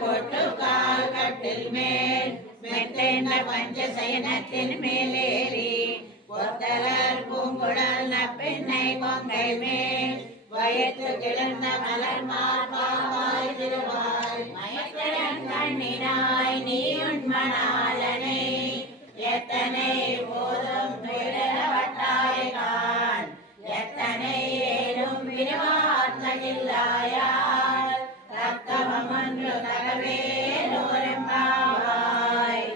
கொட்டுக்கால் கட்டில் மேல் மெத்தென்ன பஞ்ச சயனத்தின் மேலேறி பொத்தலர் பூங்குழல் நப்பெண்ணை கொங்கை மேல் வயத்து கிடந்த மலர் மார்பாய் திருவாய் மயக்கடன் கண்ணினாய் நீ உண்மனாலனை எத்தனை போதும் துயரவட்டாய்கான் எத்தனை ஏனும் விரிவார்த்தகில்லாயால் ரத்தமன்று தகவேலோரெம்பாவாய்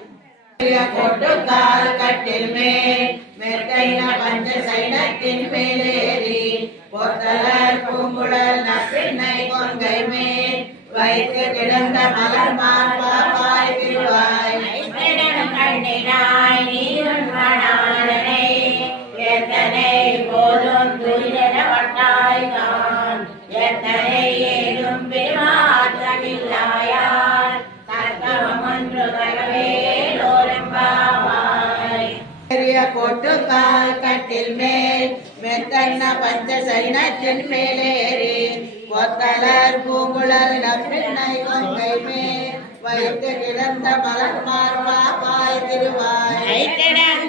கொட்டுக்கால் கட்டில் மேல் மெத்தைன பஞ்ச சைனத்தின் மேலேறி பொத்தலர் பூங்குழல் நப்பெண்ணை கொங்கை மேல் வைத்து கிடந்த மலர் மார்பாய் திருவாய் கண்ணினாய் நீருண் மணாலனை எத்தனை போதும் துயிரவட்டாய்கான் எத்தனை ஏதும் பெருமாற்றமில்லாயால் தர்க்கமொன்று தகவேலோரெம்பாவாய் கொட்டுக்கால் கட்டில் மேல் மெத்தன்ன பஞ்ச சைனத்தின் மேலேறி பொத்தலர் பூங்குழல் நப்பெண்ணை கொங்கை மேல் வைத்து கிடந்த மலர் மார்பாய் திருவாய்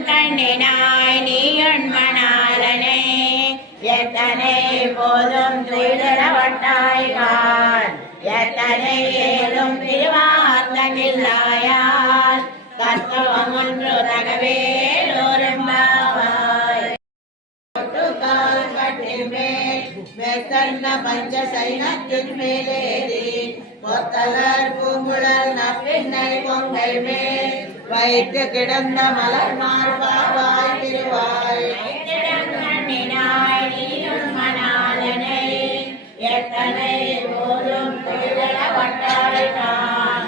கண்ணினாய் நீயுண் மணாலனை எத்தனை போதும் துயிரவட்டாய்கான் எத்தனை ஏதும் பிரிவார்த்தமில்லாயால் தத்துவமொன்று தகவேலோரெம்பாவாய் கொட்டுக்கால் கட்டில் மேல் மெத்தன்ன பஞ்ச சைனத்தின் மேலேறி பொத்தலர் பூங்குழல் நப்பெண்ணை கொங்கை மேல் வைத்து கிடந்த மலர் மார்பாய் திருவாய் கண்ணினாய் நீயுண் மணாலனை எத்தனை போதும் துயிரவட்டாய்கான்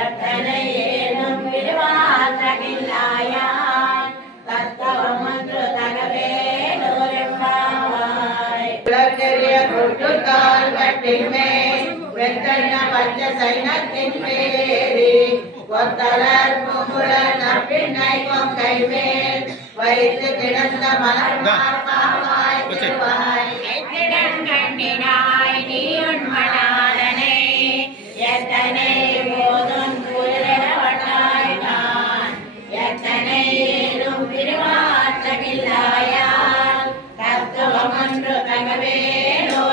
எத்தனை ஏனும் பிரிவார்த்தமில்லாயால் தத்துவமொன்று தகவேலோரெம்பாவாய் கொட்டுக்கால் கட்டில் மேல் மெத்தன்ன பஞ்ச சைனத்தின் மேலேறி பொத்தலர் பூங்குழல் நப்பெண்ணை கொங்கை மேல் வைத்து கிடந்த மலர் மார்பாய் திருவாய் கண்ணினாய் நீயுண் மணாலனை எத்தனை போதும் துயிரவட்டாய்கான் எத்தனை ஏதும் பிரிவார்த்தமில்லாயால் தத்துவமொன்று தகவேலோரெம்பாவாய்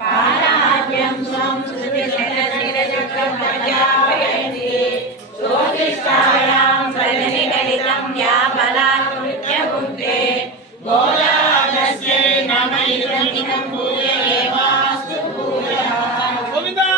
பாராஜ்யம் ஸ்வம் சுதிரசக்ரம் பிரஜாபயந்தி சோதிஷ்டாயாம் பிரஜனிகலிதம் யாபலாத்முத்யபுக்தே கோலாதஸ்யே நம இதமிதம் பூய ஏவாஸ்து பூயா கோவிந்தா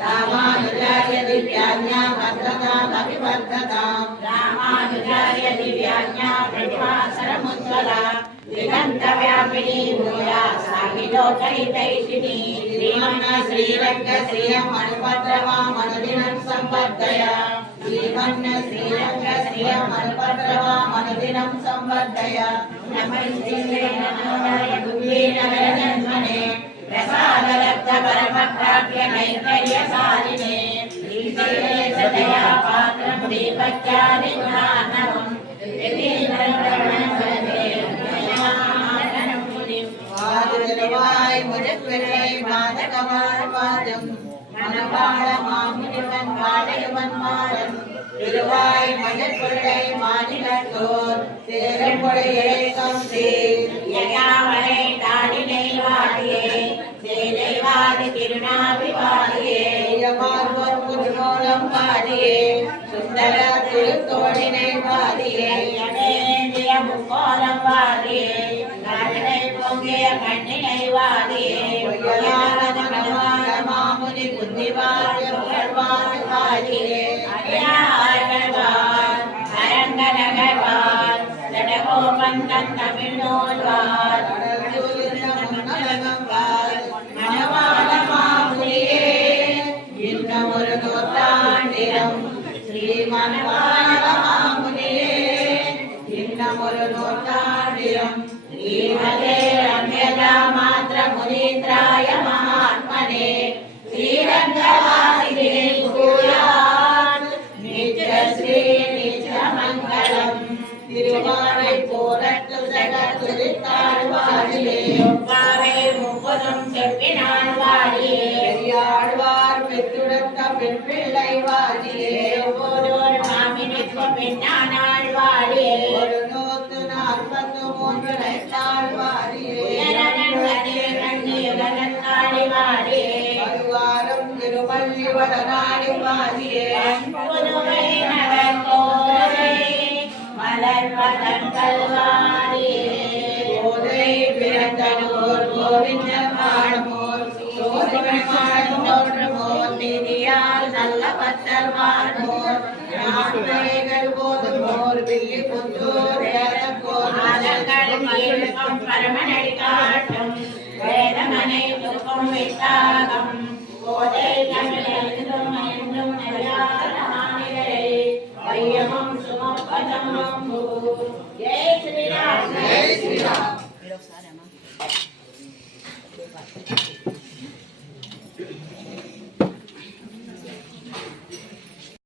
ராமானுஜாய திவ்யாஞா வர்ததாம் அபிவர்ததாம் ராமானுஜாய திவ்யாஞா பிரதிமாசரமுத்வலா दिगंतव्यापिनी भूया साहिलोकहितैषिणी श्रीमन्न श्रीरंग श्रियं मणिपत्रवा मनुदिनं संवर्धया श्रीमन्न श्रीरंग श्रियं मणिपत्रवा मनुदिनं संवर्धया नमस्ते नमोदाय दुर्गे नगरजन्मने प्रसादलब्ध परमप्राप्य नैकर्यशालिने श्रीशैले सदया पात्रं दीपज्ञानि गुणार्णवम् திருவாய் முஜப்பிள்ளை மாதகமாழ்வாதம் மனவாழ மாமுனிவன் வாழையவன் மாறம் திருவாய் மஜப்பிள்ளை மாநிலத்தோர் சேரம்பொழியேக்கம் சேயாவரை தாடினை வாடியே சேலைவாதி திருநாபிவாடியே மார்போர் புதுமூலம் வாடியே சுந்தர திருத்தோழினை வாடியே முக்கோலம் வாடியே கண்ணினை வாடியே மாமுனி புத்திவாடியே அரங்கநகர்வார் ஜடகோபந்தன் தமிழ்நூல்வார் மணவாள மாமுனியே இன்னும் ஒரு நூற்றாண்டிலும் ஸ்ரீ மணவாள மாமுனியே இன்னும் ஒரு நூற்றாண்டிலும் श्रीमते रम्यजा मात्र मुनीन्द्राय महात्मने பெற்றினான் வாடியே பெரியாழ்வார் பெற்றுடத்த பெண் பிள்ளை வாடியே ஒவ்வொரு மாமினுக்கு பெண்ணானாள் வாடியே ஒரு 143 நெட்டாள் வாடியே கண்ணீரனத்தாடி வாடியே வருவாரம் திருமல்லி வடநாடி வாடியே புதுவை நகர் கோதை மலர்வதங்கள் வாடியே கோதை பிறந்தனோர் கோவிந்த மாடமோர் சோதிகள் மாடமோர் நிதியால் நல்ல பத்தர் மாடமோர் நாட்கள் போதுமோர் வில்லி புத்தூர் ஏறப்போர் அதற்கும் பரமனடி காட்டும் வேதமனை துக்கம் விட்டாகம் கோதை தமிழில்